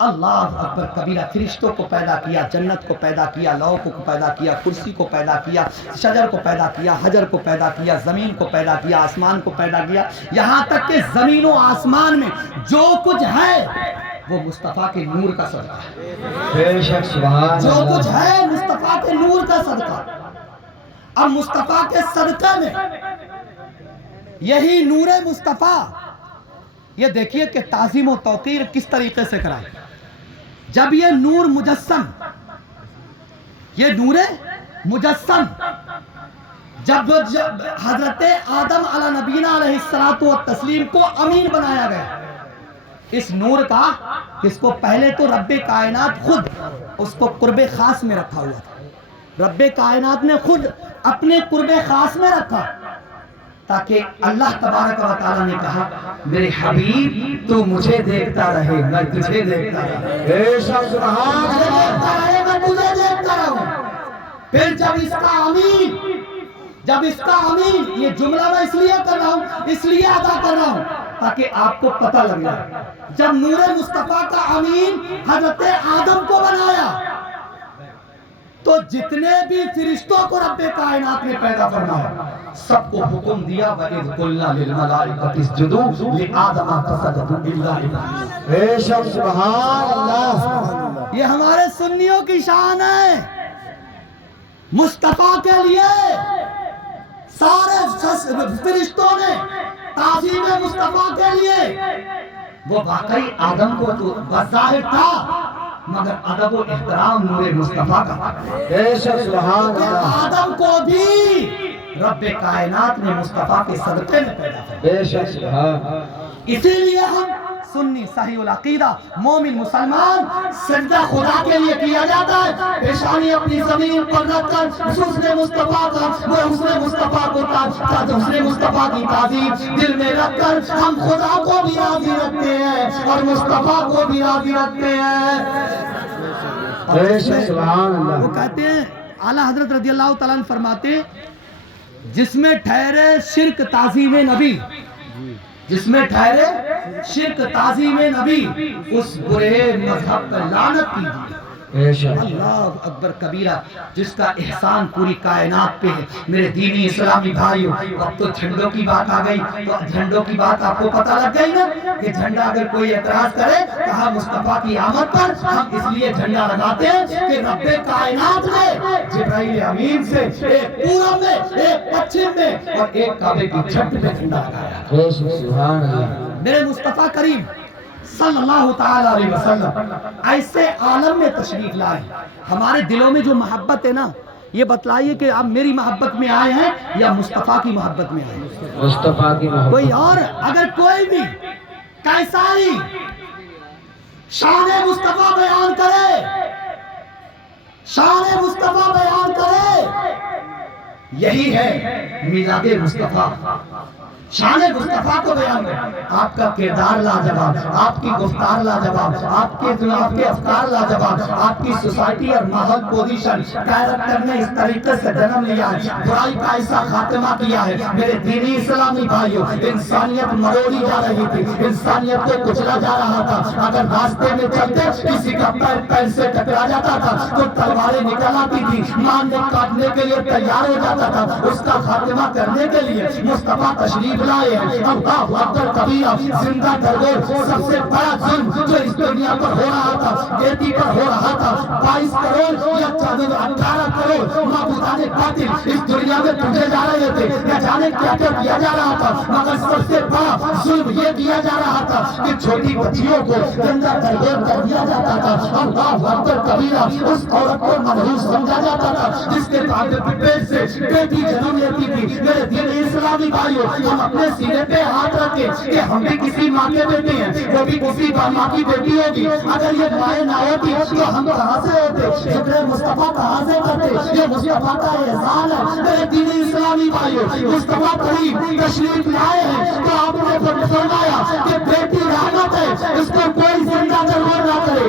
اللہ اکبر کبیرہ. فرشتوں کو پیدا کیا، جنت کو پیدا کیا، لوح کو پیدا کیا، کرسی کو پیدا کیا، شجر کو پیدا کیا، حجر کو پیدا کیا، زمین کو پیدا کیا، آسمان کو پیدا کیا. یہاں تک کہ زمین و آسمان میں جو کچھ ہے وہ مصطفیٰ کے نور کا صدقہ ہے. بے شک سبحان جو اللہ. کچھ ہے مصطفیٰ کے نور کا صدقہ. اب مصطفیٰ کے صدقے میں یہی نور مصطفیٰ، یہ دیکھیے کہ تعظیم و توقیر کس طریقے سے کرائے. جب یہ نور مجسم، یہ نور مجسم جب حضرت آدم علی نبینا علیہ الصلوۃ والتسلیم کو امین بنایا گیا، اس نور کا، اس کو پہلے تو رب کائنات خود اس کو قرب خاص میں رکھا ہوا تھا. رب کائنات نے خود اپنے قرب خاص میں رکھا، تاکہ اللہ تبارک و تعالیٰ نے کہا میرے حبیب تو مجھے دیکھتا رہے میں تجھے دیکھتا رہا. بے شک سبحان مجھے اللہ. دیکھتا رہے میں تجھے دیکھتا رہوں. پھر جب اس کا امین، یہ جملہ میں اس لیے کر رہا ہوں، اس لیے ادا کر رہا ہوں تاکہ آپ کو پتہ لگ جائے. جب نور مصطفیٰ کا امین حضرت آدم کو بنایا تو جتنے بھی فرشتوں کو رب کائنات نے پیدا فرمایا، سب کو حکم دیا وَإِذْ قُلْنَا لِلْمَلَائِكَةِ اسْجُدُوا لِآدَمَ فَسَجَدُوا إِلَّا إِبْلِيسَ. بے شک سبحان اللہ. یہ ہمارے سنیوں کی شان ہے. مصطفیٰ کے لیے سارے فرشتوں نے تعظیم مصطفیٰ کے لیے، وہ واقعی آدم کو تو بظاہر تھا مگر ادب و احترام نور مصطفیٰ کا. بے شک سبحان اللہ. آدم کو بھی رب کائنات نے مصطفیٰ کے صدقے میں پیدا کیا. بے شک سبحان. اسی لیے ہم سنی صحیح العقیدہ مومن مسلمان سجدہ خدا کے لیے کیا جاتا ہے. پیشانی اپنی زمین پر رکھ کر حسن مصطفیٰ کا، وہ حسن مصطفیٰ کو حسن مصطفیٰ کی تعظیم دل میں رکھ کر ہم خدا کو بھی راضی رکھتے ہیں اور مصطفیٰ کو بھی راضی رکھتے ہیں. بے شک سبحان اللہ. وہ کہتے ہیں اعلیٰ حضرت رضی اللہ تعالیٰ عنہ فرماتے ہیں جس میں ٹھہرے شرک تعظیم نبی، جس میں ٹھہرے شرک تعظیم نبی، اس برے مذہب پر لعنت کیجیے. بے شک. اللہ اکبر کبیرہ. جس کا احسان پوری کائنات پہ ہے. میرے دینی اسلامی بھائیوں، اب تو جھنڈوں کی بات آ گئی تو جھنڈوں کی بات آپ کو پتہ لگ گئی نا کہ جھنڈا اگر کوئی اعتراض کرے کہا مصطفیٰ کی آمد پر ہم اس لیے جھنڈا لگاتے ہیں کہ رب کائنات نے جبرائیل امین سے ایک پورب میں، ایک پچھم میں اور ایک کعبے کی چھت پہ جھنڈا لگایا. بے شک سبحان اللہ. میرے مصطفیٰ کریم صلی اللہ تعالی علیہ وسلم ایسے عالم میں تشریف لائے. ہمارے دلوں میں جو محبت ہے نا، یہ بتلائیے کہ آپ میری محبت میں آئے ہیں یا مصطفیٰ کی محبت میں آئے ہیں. مصطفیٰ کی محبت. کوئی اور اگر کوئی بھی کیسا ہی شان مصطفیٰ بیان کرے، شان مصطفیٰ بیان کرے، یہی ہے میلاد مصطفیٰ. شان مصطفیٰ کو بیان کرے. آپ کا کردار لاجواب، آپ کی گفتار لاجواب، آپ کے افکار لاجواب، آپ کی سوسائٹی اور ماحول پوزیشن کیریکٹر نے اس طریقے سے جنم لیا ہے، برائی کا ایسا خاتمہ کیا ہے. میرے دینی اسلامی بھائیوں، انسانیت مروڑی جا رہی تھی، انسانیت کو کچلا جا رہا تھا. اگر راستے میں چلتے کسی کا پیر پیر سے ٹکرا جاتا تھا تو تلواریں نکل آتی تھی، مارنے کاٹنے کے لیے تیار ہو جاتا تھا. اس کا خاتمہ کرنے کے لیے مصطفیٰ تشریف لائے ہیں. اللہ اکبر کبیرہ. زندہ درگور سب سے بڑا ظلم جو اس دنیا پر ہو رہا تھا، بیٹی پر ہو رہا تھا. 22 کروڑ یا 18 کروڑ معبودان باطل اس دنیا میں پوجے جا رہے تھے. نہ جانے کیا کیا کیا جا رہا تھا، مگر سب سے بڑا ظلم یہ کیا جا رہا تھا کہ چھوٹی بچیوں کو زندہ درگور کر دیا جاتا تھا. اللہ اکبر کبیرہ. اس عورت کو منحوس سمجھا جاتا تھا جس کے پیٹ سے بیٹی جنم لیتی تھی. میرے دینی اسلامی بھائیوں، ہم اپنے سینے پہ ہاتھ رکھے کہ ہم بھی کسی ماں کے بیٹے ہیں، وہ بھی کسی ماں کی بیٹی ہوگی. اگر یہ مائیں نہ ہوتی تو ہم کہاں سے ہوتے؟ شکر مصطفیٰ کہاں سے کرتے؟ یہ مصطفیٰ کا احسان ہے. میرے دینی اسلامی بھائیوں، مصطفیٰ کریم تشریف لائے ہیں تو آپ نے فرمایا کہ بیٹی رحمت ہے، اس کو کوئی زندہ درگور نہ کرے.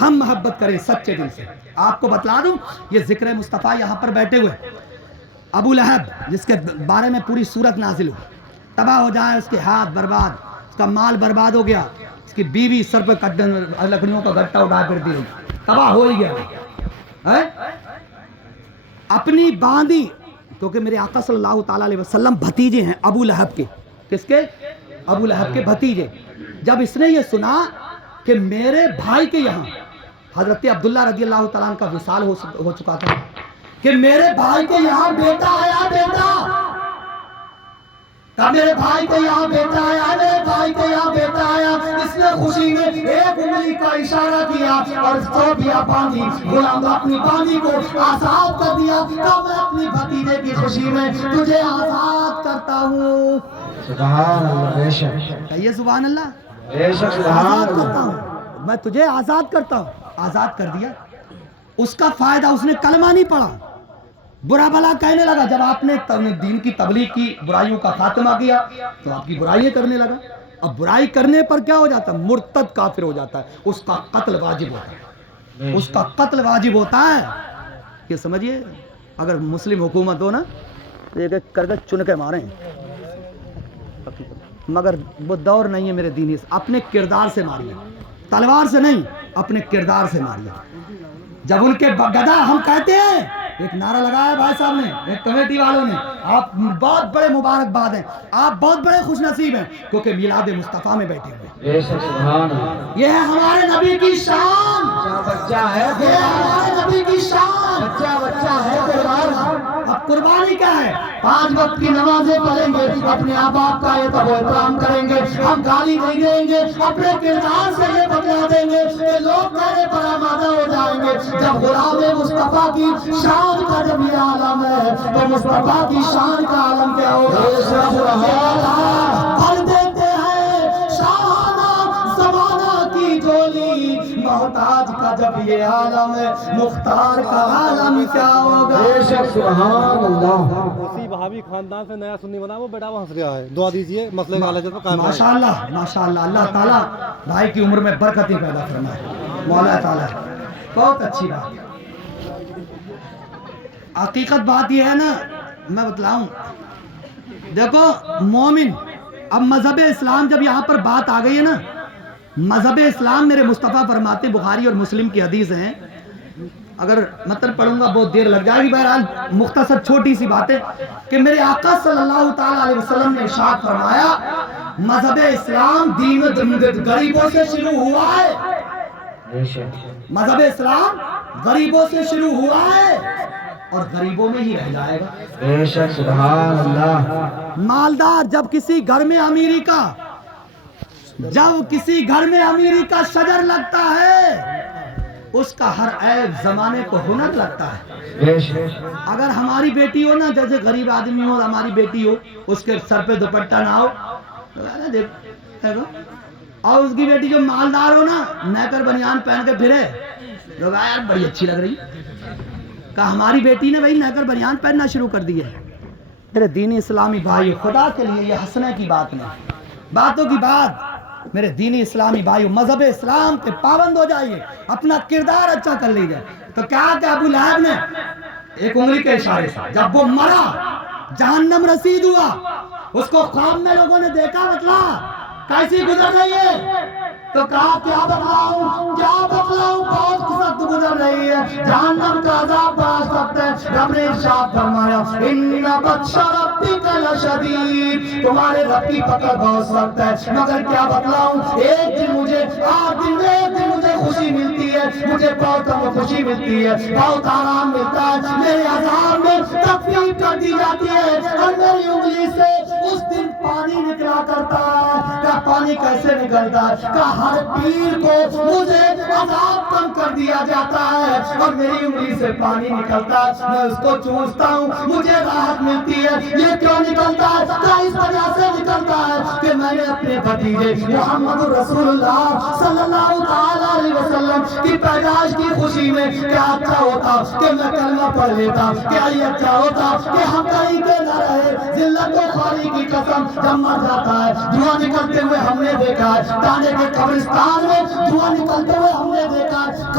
ہم محبت کریں سچے دل سے. آپ کو بتلا دوں یہ ذکر مصطفیٰ یہاں پر بیٹھے ہوئے ابو لہب جس کے بارے میں پوری سورت نازل ہو, تباہ ہو جائے, اس کے ہاتھ برباد, اس کا مال برباد ہو گیا, اس کی بیوی سر پہ لکڑیوں کا گٹا اٹھا پھرتی رہی, تباہ ہو ہی گیا. اپنی باندھی, کیونکہ میرے آقا صلی اللہ تعالیٰ علیہ وسلم بھتیجے ہیں ابو لہب کے. کس کے؟ ابو لہب کے بھتیجے. جب اس نے یہ سنا کہ میرے بھائی کے یہاں حضرت عبداللہ رضی اللہ تعالیٰ عنہ کا وصال ہو چکا تھا کہ میرے بھائی کے یہاں بیٹا آیا, میرے بھائی کے یہاں بیٹا آیا, میرے بھائی کے یہاں بیٹا آیا, اس نے خوشی میں ایک انگلی کا اشارہ کیا اور سو دیا باندھی, غلام اپنی باندھی کو آزاد کر دیا. میں اپنی بھتیجے کی خوشی میں تجھے آزاد کرتا ہوں. سبحان اللہ, بے شک, کہیے سبحان اللہ. بے شک, سبحان آزاد کرتا اللہ. ہوں, میں تجھے آزاد کرتا ہوں. آزاد کر دیا. اس کا فائدہ, اس نے کلمہ نہیں پڑھا, برا بھلا کہنے لگا. جب آپ نے دین کی تبلیغ کی, برائیوں کا خاتمہ کیا, تو آپ کی برائیاں کرنے لگا. اب برائی کرنے پر کیا ہو جاتا ہے؟ مرتد کافر ہو جاتا ہے, اس کا قتل واجب ہوتا ہے, اس کا قتل واجب ہوتا ہے. یہ سمجھیے, اگر مسلم حکومت ہو نا تو ایک ایک کر کے چن کے ماریں, مگر وہ دور نہیں ہے میرے دینی. اپنے کردار سے ماریے, تلوار سے نہیں, اپنے کردار سے ماریے. جب ان کے گدا, ہم کہتے ہیں, ایک نعرہ لگایا بھائی صاحب نے, ایک کمیٹی والوں نے, آپ بہت بڑے مبارکباد ہیں, آپ بہت بڑے خوش نصیب ہیں کیونکہ میلاد مصطفیٰ میں بیٹھے ہوئے. سبحان اللہ. یہ ہے ہمارے نبی کی شان, بچہ ہے, یہ ہے ہمارے نبی کی شان. بچہ ہے قربان. اب قربانی کیا ہے؟ 5 وقت کی نمازیں پڑھیں گے, اپنے آبا باپ کا ادب و احترام کریں گے, ہم گالی نہیں دیں گے, اپنے کردار سے یہ بتلا دیں گے کہ لوگ میرے پر آمادہ ہو جائیں گے. جب غلام مصطفیٰ کی شان کا جب یہ عالم ہے تو مصطفیٰ کی شان کا عالم کیا ہوگا؟ بھر دیتے ہیں شاہانہ زمانہ کی جولی, محتاج کا جب یہ عالم ہے, مختار کا عالم کیا ہوگا؟ بے شک, سبحان اللہ. اسی وہابی خاندان سے نیا سنی بنا, وہ بیٹا وہ ہنس رہا ہے. دعا دیجئے مسئلے کا حل قائم رہے. ماشاءاللہ, ماشاءاللہ. اللہ تعالیٰ بھائی کی عمر میں برکتیں پیدا فرمائے, مولا تعالیٰ. بہت اچھی بات. حقیقت بات یہ ہے نا, میں بتلاؤں, دیکھو مومن, اب مذہب اسلام جب یہاں پر بات آ گئی ہے نا, مذہب اسلام میرے مصطفیٰ فرماتے, بخاری اور مسلم کی حدیث ہیں, اگر مطلب پڑھوں گا بہت دیر لگ جائے گی, بہرحال مختصر چھوٹی سی بات ہے کہ میرے آقا صلی اللہ تعالیٰ علیہ وسلم نے ارشاد فرمایا, مذہب اسلام دین غریبوں سے شروع ہوا ہے. مذہب اسلام غریبوں سے شروع ہوا ہے اور غریبوں میں ہی رہ جائے گا. بے شک, سبحان اللہ. مالدار, جب کسی گھر میں امیری کا شجر لگتا ہے, اس کا ہر عیب زمانے کو ہنر لگتا ہے. بے شک, اگر ہماری بیٹی ہو نا, جیسے غریب آدمی ہو, ہماری بیٹی ہو, اس کے سر پہ دوپٹہ نہ ہو, اور اس کی بیٹی جو مالدار ہو نا, نیکر بنیان پہن کے پھرے, لوگ یار بڑی اچھی لگ رہی. کہا ہماری بیٹی نے بھائی نیکر بنیان پہننا شروع کر دی ہے. میرے دینی اسلامی بھائی, خدا کے لیے یہ ہنسنے کی بات نہیں, باتوں کی بات. میرے دینی اسلامی بھائیو, مذہب اسلام کے پابند ہو جائیے, اپنا کردار اچھا کر لیجیے. تو کیا کہ ابو لہب نے ایک انگلی کے اشارے سے جب وہ مرا, جہنم رسید ہوا, اس کو خواب میں لوگوں نے دیکھا, بتلا کیسی گزر رہی ہے, تو کہا کیا بتلاؤں, بہت سخت گزر رہی ہے, جہنم کا عذاب بہت سخت ہے. رب نے ارشاد فرمایا, ان بطش ربک لشدید, تمہارے رب کی پکڑ بہت سخت ہے, مگر کیا بتلاؤں, ایک دن مجھے خوشی ملتی ہے, مجھے بہت خوشی ملتی ہے, بہت آرام ملتا ہے, میرے عذاب میں تخفیف کر دی جاتی ہے, اور میری انگلی سے اس دن پانی نکلا کرتا ہے. کیا پانی کیسے نکلتا ہے؟ کیا ہر پیر کو مجھے عذاب کم کر دیا جاتا ہے اور میری انگلی سے پانی نکلتا ہے, میں اس کو چوستا ہوں, مجھے راحت ملتی ہے. یہ کیوں نکلتا ہے؟ کیا اس وجہ سے نکلتا ہے کہ میں نے اپنے بھتیجے محمد رسول اللہ صلی اللہ تعالیٰ علیہ وسلم کی پیدائش کی خوشی میں کیا اچھا ہوتا کہ میں کلمہ پڑھ لیتا, کیا یہ اچھا ہوتا کہ ہم کہیں کے نہ رہے. ذلت و خواری کی قسم, جب مر جاتا ہے دھواں نکلتے ہوئے ہم نے دیکھا ہے, تانے کے قبرستان میں دھواں نکلتے ہوئے ہم نے دیکھا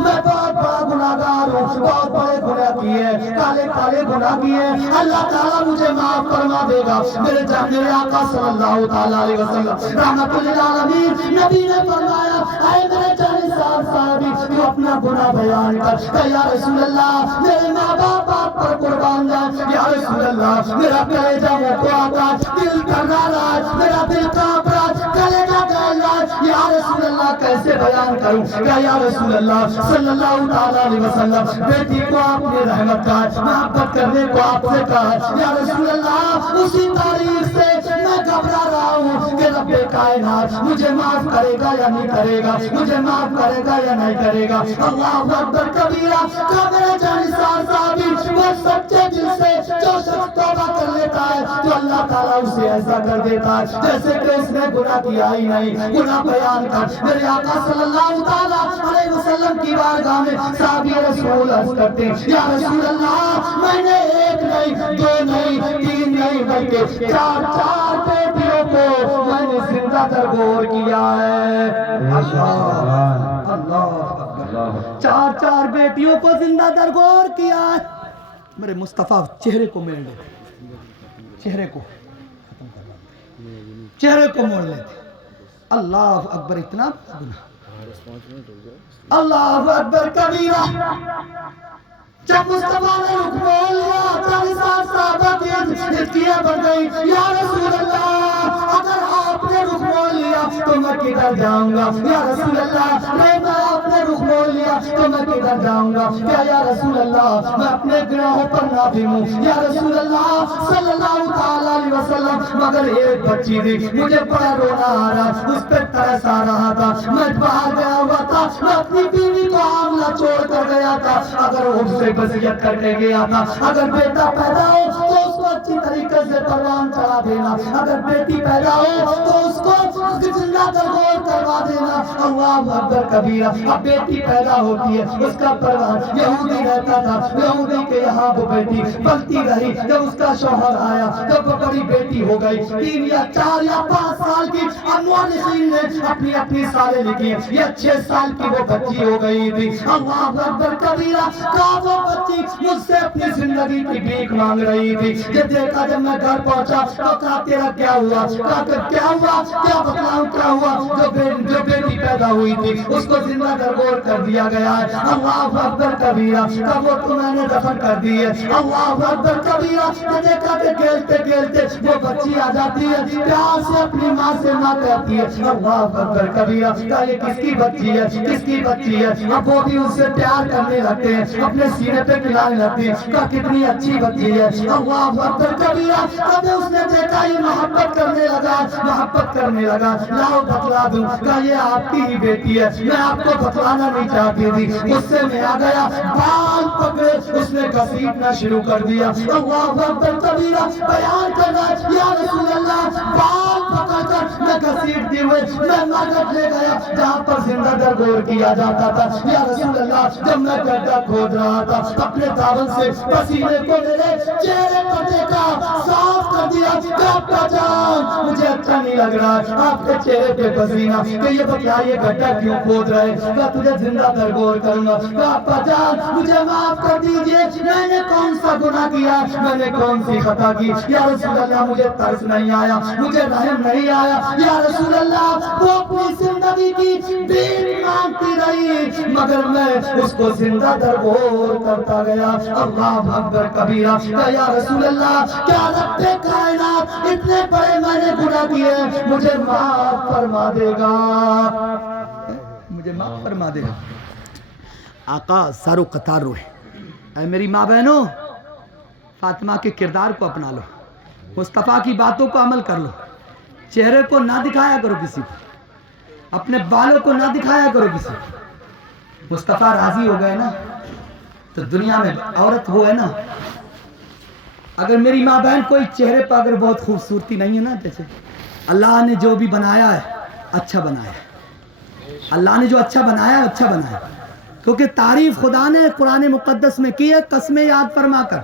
میں بہت بڑا گناہگار ہوں, بہت بڑے گناہ کیے, کالے کالے گناہ کیے, اللہ تعالیٰ مجھے معاف فرما دے گا. میرے میرے آقا صلی اللہ تعالیٰ علیہ وسلم رحمت للعالمین نبی نے فرمایا, اے میرے جانثار صحابی تو اپنا گناہ بیان کر. کہ یا رسول اللہ میرے ماں باپ آپ پر قربان جائیں, یا رسول اللہ میرا کلیجہ وہ آقا دل کرنا رہا, میرا دل کانپ رہا, کلیجہ کہہ رہا, یا رسول اللہ کیسے بیان کروں. کہ یا رسول اللہ صلی اللہ تعالیٰ علیہ وسلم بیٹی کو آپ نے رحمت کہا, محبت کرنے کو آپ سے کہا, یا رسول اللہ اسی تاریخ سے میں گھبرا رہا ہوں کہ رب کائنات مجھے معاف کرے گا یا نہیں کرے گا, مجھے معاف کرے گا یا نہیں کرے گا. اللہ اکبر کبیرہ. کہ میرے جانثار صحابی وہ سچے دل سے جو شخص توبہ کر لیتا ہے تو اللہ تعالیٰ اسے ایسا کر دیتا ہے جیسے کہ اس نے گناہ کیا ہی نہیں. گناہ بیان کر. میرے آقا صلی اللہ تعالیٰ علیہ وسلم کی بارگاہ میں صحابی رسول عرض کرتے ہیں, یا رسول اللہ میں نے ایک نہیں, دو نہیں, تین نہیں, بلکہ چار بیٹیوں کو میں نے زندہ درگور کیا ہے. اللہ چار بیٹیوں کو زندہ درگور کیا ہے. میرے مصطفیٰ چہرے کو موڑ لیتے, چہرے کو موڑ لیتے. اللہ اکبر. اتنا گناہ. اللہ اکبر کبیرہ. جب مصطفیٰ نے رخ موڑ لیا 40 صحابہ کی ہچکیاں بن گئی. یا رسول اللہ اگر آپ نے رخ موڑ لیا تو میں کدھر جاؤں گا. یا رسول اللہ نہیں, میں آپ نے رخ موڑ لیا تو میں کدھر جاؤں گا. کیا یا رسول اللہ میں اپنے گناہوں پر نادم ہوں. یا رسول اللہ صلی اللہ تعالیٰ علیہ وسلم مگر ایک بچی تھی, مجھے بڑا رونا آ رہا, اس پہ ترس آ رہا تھا. میں باہر گیا ہوا تھا, میں اپنی بیوی کو حاملہ چھوڑ کر گیا تھا. اگر وہ سے وصیت کر کے گیا تھا اگر بیٹا پیدا ہو تو اس کو اچھی طریقے سے پروان چڑھا دینا, اگر بیٹی پیدا ہو تو اس کو زندہ درگور کروا دینا. اللہ اکبر کبیرہ. اب بیٹی پیدا ہوتی ہے, اس کا پروان یہودی رہتا تھا, یہودی کے یہاں وہ بیٹی پلتی رہی. جب اس کا شوہر آیا جب وہ بڑی بیٹی ہو گئی 3 یا 4 یا 5 سال کی, مورخین نے اپنی سالیں لکھی ہیں, یہ 6 سال کی وہ بچی ہو گئی تھی. اللہ اکبر کبیرہ. وہ بچی مجھ سے اپنی زندگی کی بھیک مانگ رہی تھی. یہ دیکھا جب میں گھر پہنچا تو کہا تیرا کیا ہوا, کیا بتلاؤں کیا ہوا. جو بیٹی پیدا ہوئی تھی اس کو زندہ درگور کر دیا گیا ہے. اللہ اکبر کبیرہ. کب وہ تو میں نے دفن کر دی ہے. اللہ اکبر کبیرہ. یہ دیکھا کہ کھیلتے کھیلتے وہ بچی آ جاتی ہے, پیار سے اپنی ماں سے ماں کہتی ہے. اللہ اکبر کبیرہ. کہا یہ کس کی بچی ہے, کس کی بچی ہے. اب وہ بھی ان سے پیار کرنے لگتے ہیں, اپنے سینے پہ کھلانے لگتی ہے. کہا کتنی اچھی بچی ہے. اللہ اکبر کبیرہ. تب اس نے دیکھا یہ محبت کرنے لگا. لاؤ بتلا دوں. کہا یہ آپ کی ہی بیٹی ہے, میں آپ کو بتلانا نہیں چاہتی تھی. غصے میں آ گیا, بال پکڑے اس نے گھسیٹنا شروع کر دیا. اللہ اکبر کبیرہ. بیان کرنا یا رسول اللہ بال پکڑ کر میں گھسیٹتے ہوئے میں ناگت لے گیا جہاں پر زندہ درگور کیا جاتا تھا. یا رسول اللہ جب میں گڈھا کھود رہا تھا اپنے داون سے پسینے کو میرے چہرے پر دیکھا, صاف کر دیا. ڈاکٹر جان مجھے اچھا نہیں لگ رہا آپ کے چہرے پہ پسینہ. کہ یہ بتائیے گڈھا کیوں کھود رہے. کہا تجھے زندہ درگور کروں گا. ڈاکٹر جان مجھے معاف کر دیجئے, میں نے کون سا گناہ کیا, میں نے کون سی خطا کی. یا رسول اللہ مجھے ترس نہیں آیا, مجھے رحم نہیں آیا. یا رسول اللہ وہ اپنی زندگی کی بھیک مانگتی رہی مگر میں اس کو زندہ درگور کرتا گیا. اللہ اکبر کبیرہ. یا رسول اللہ کیا رب کائنات اتنے بڑے میں نے گناہ کیے, مجھے معاف فرما دے گا, مجھے معاف فرما دے گا. آقا سارو قطار روئے. اے میری ماں بہنوں, فاطمہ کے کردار کو اپنا لو, مصطفیٰ کی باتوں کو عمل کر لو. چہرے کو نہ دکھایا کرو کسی کو, اپنے بالوں کو نہ دکھایا کرو کسی کو. مصطفیٰ راضی ہو گئے نا تو دنیا میں عورت وہ ہے نا. اگر میری ماں بہن کوئی چہرے پر اگر بہت خوبصورتی نہیں ہے نا, جیسے اللہ نے جو بھی بنایا ہے اچھا بنایا ہے, اللہ نے جو اچھا بنایا ہے اچھا بنایا ہے. کیونکہ تعریف خدا نے قرآن مقدس میں کی ہے قسمیں یاد فرما کر.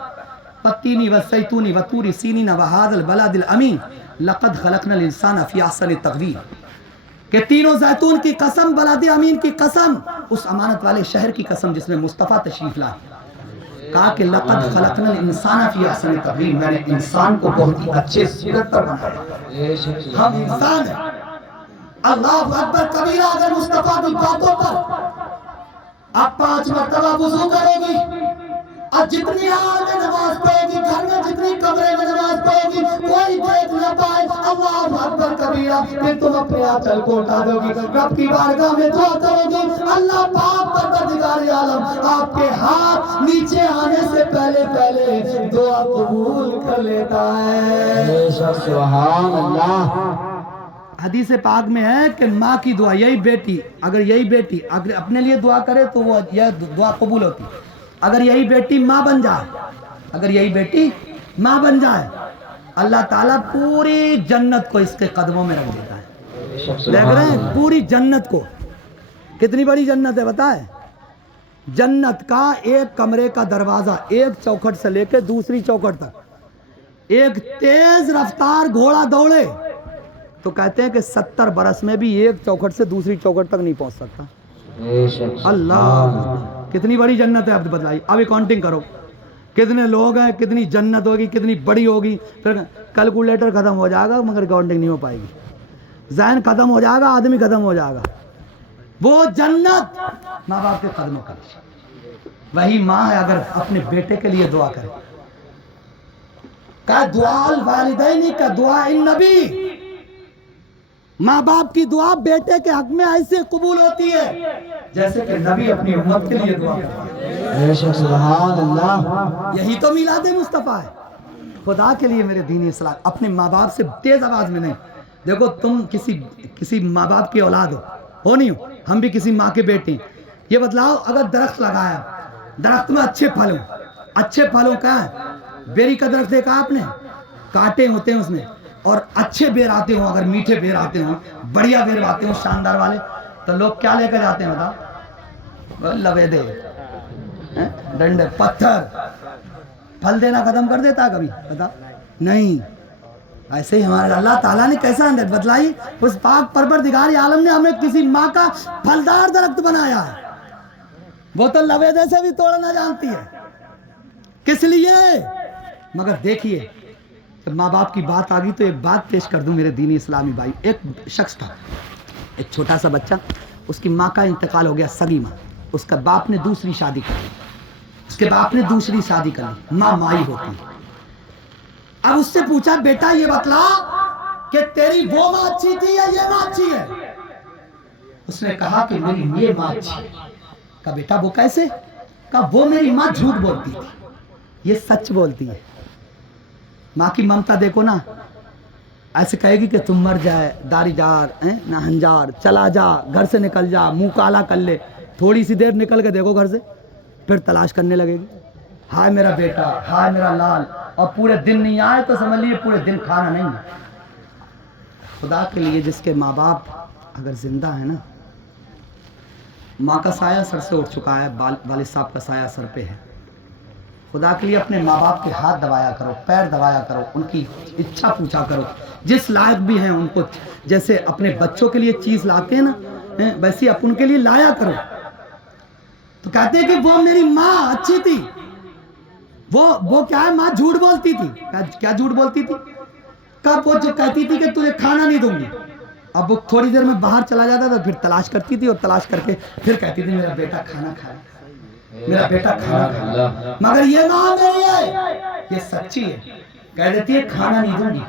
والتین والزیتون وطور سینین وہذا البلد الامین لقد خلقنا الانسان فی احسن تقویم. کہ تینوں زیتون کی قسم، بلاد امین کی قسم، اس امانت والے شہر کی قسم جس میں مصطفیٰ تشریف لائے، کہا کہ لقد خلقنا الانسان فی احسن تقویم، میں نے انسان کو بہت ہی اچھے صورت پر بنایا، ہم انسان ہیں۔ اللہ اکبر کبیرہ، اگر مصطفیٰ کی باتوں پر آپ 5 مرتبہ وضو کرو گی اور جتنی حال میں نماز پڑھو گی، گھر میں جتنی کمرے میں نماز پڑھو گی، کوئی دیکھ نہ پائے، اللہ اکبر کبیرہ، پھر تم اپنے آنچل کو اٹھا دو گی، رب کی بارگاہ میں دعا کرو گی، اللہ پاک پروردگار عالم آپ کے ہاتھ نیچے آنے سے پہلے پہلے دعا قبول کر لیتا ہے۔ سبحان اللہ۔ حدیث پاک میں ہے کہ ماں کی دعا، یہی بیٹی اگر اپنے لیے دعا کرے تو وہ یہ دعا قبول ہوتی، اگر یہی بیٹی ماں بن جائے، اللہ تعالیٰ پوری جنت کو اس کے قدموں میں رکھ دیتا ہے۔ دیکھ رہے ہیں پوری جنت کو، کتنی بڑی جنت ہے بتائیں؟ جنت کا ایک کمرے کا دروازہ ایک چوکھٹ سے لے کے دوسری چوکھٹ تک ایک تیز رفتار گھوڑا دوڑے تو کہتے ہیں کہ 70 برس میں بھی ایک چوکھٹ سے دوسری چوکھٹ تک نہیں پہنچ سکتا۔ اللہ، کتنی بڑی جنت ہے، اب بتائیے، ابھی کاؤنٹنگ کرو کتنے لوگ ہیں، کتنی جنت ہوگی، کتنی بڑی ہوگی، پھر کیلکولیٹر ختم ہو جائے گا مگر کاؤنٹنگ نہیں ہو پائے گی، ذہن ختم ہو جائے گا، آدمی ختم ہو جائے گا۔ وہ جنت ماں باپ کے قدموں کا، وہی ماں ہے اگر اپنے بیٹے کے لیے دعا کرے، کہ دعا الوالدین کا دعا النبی، ماں باپ کی دعا بیٹے کے حق میں ایسے قبول ہوتی ہے جیسے کہ نبی اپنی امت کے لیے دعا کرتے ہیں۔ سبحان اللہ۔ یہی تو میلاد مصطفیٰ ہے۔ خدا کے لیے میرے دینی اصلاح، اپنے ماں باپ سے تیز آواز میں نہیں، دیکھو تم کسی ماں باپ کی اولاد ہو نہیں ہو، ہم بھی کسی ماں کے بیٹے ہیں، یہ بتلاؤ اگر درخت لگایا، درخت میں اچھے پھلوں کا ہے، بیری کا درخت دیکھا آپ نے، کانٹے ہوتے ہیں اس میں، اور اچھے بیر آتے ہوں، اگر میٹھے بیر آتے ہوں، بڑھیا بیر آتے ہوں، شاندار والے، تو لوگ کیا لے کر جاتے ہیں بتاؤ؟ لویدے، ڈنڈے، پتھر۔ پھل دینا ختم کر دیتا ہے کبھی؟ بتا نہیں۔ ایسے ہی ہمارے اللہ تعالیٰ نے کیسا اندر بتلائی، اس پاک پروردگار عالم نے ہمیں کسی ماں کا پھلدار درخت بنایا ہے، وہ تو لویدے سے بھی توڑنا جانتی ہے، کس لیے؟ مگر دیکھیے ماں باپ کی بات آ گئی تو ایک بات پیش کر دوں میرے دینی اسلامی بھائی۔ ایک شخص تھا، ایک چھوٹا سا بچہ، اس کی ماں کا انتقال ہو گیا، سگی ماں، اس کا باپ نے دوسری شادی کر لی، اس کے باپ نے دوسری شادی کر لی، ماں مائی ہوتی ہے۔ اب اس سے پوچھا بیٹا یہ بتلا کہ تیری وہ ماں اچھی تھی یا یہ ماں اچھی ہے؟ اس نے کہا کہ میری یہ ماں اچھی ہے۔ کہا بیٹا وہ کیسے؟ کہا وہ میری ماں جھوٹ بولتی تھی، یہ سچ بولتی ہے۔ ماں کی ممتا دیکھو نا، ایسے کہے گی کہ تم مر جائے، داری جار نہ ہنجار، چلا جا، گھر سے نکل جا، منہ کالا کر لے، تھوڑی سی دیر نکل کے دیکھو گھر سے، پھر تلاش کرنے لگے گی، ہائے میرا بیٹا، ہائے میرا لال، اور پورے دن نہیں آئے تو سمجھ لیجیے پورے دن کھانا نہیں ہے۔ خدا کے لیے جس کے ماں باپ اگر زندہ ہے نا، ماں کا سایہ سر سے اٹھ چکا ہے، والد صاحب کا سایہ سر پہ ہے، خدا کے لیے اپنے ماں باپ کے ہاتھ دبایا کرو، پیر دبایا کرو، ان کی اچھا پوچھا کرو، جس لائق بھی ہیں ان کو، جیسے اپنے بچوں کے لیے چیز لاتے ہیں نا ویسے آپ ان کے لیے لایا کرو۔ تو کہتے ہیں کہ وہ میری ماں اچھی تھی، وہ کیا ہے، ماں جھوٹ بولتی تھی۔ کیا جھوٹ بولتی تھی؟ کب وہ جو کہتی تھی کہ تجھے کھانا نہیں دوں گی، اب وہ تھوڑی دیر میں باہر چلا جاتا تھا، پھر تلاش کرتی تھی اور تلاش کر کے پھر کہتی تھی میرا بیٹا کھانا کھائے، میرا بیٹا کھانا کھائے، مگر یہ ماں میری ہے، یہ سچی ہے، کہہ دیتی ہے کھانا نہیں دوں گی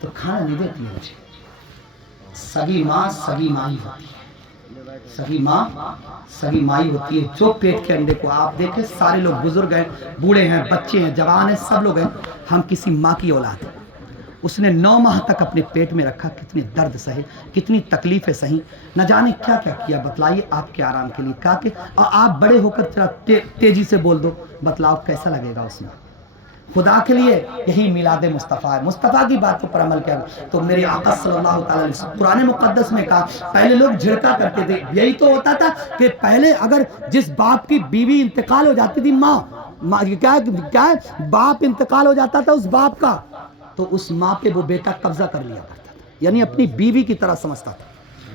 تو کھانا نہیں دیتی ہے مجھے۔ سگی ماں سگی مائی ہوتی ہے، سگی ماں سگی مائی ہوتی ہے۔ جو پیٹ کے انڈے کو آپ دیکھیں، سارے لوگ بزرگ ہیں، بوڑھے ہیں، بچے ہیں، جوان ہیں، سب لوگ ہیں، ہم کسی ماں کی اولاد ہیں۔ اس نے 9 ماہ تک اپنے پیٹ میں رکھا، کتنے درد سہے، کتنی تکلیفیں سہیں، نہ جانے کیا کیا کیا، بتلائیے آپ کے آرام کے لیے، کہا کہ آپ بڑے ہو کر ذرا تیزی سے بول دو، بتلاؤ کیسا لگے گا اس میں۔ خدا کے لیے یہی میلاد مصطفیٰ ہے، مصطفیٰ کی باتوں پر عمل کیا۔ تو میرے آقا صلی اللہ تعالیٰ علیہ وسلم قرآن مقدس میں کہا، پہلے لوگ جھڑکا کرتے تھے، یہی تو ہوتا تھا کہ پہلے اگر جس باپ کی بیوی انتقال ہو جاتی تھی، ماں کیا ہے، باپ انتقال ہو جاتا تھا اس باپ کا، تو اس ماں پہ وہ بیٹا قبضہ کر لیا کرتا تھا، یعنی اپنی بیوی کی طرح سمجھتا تھا۔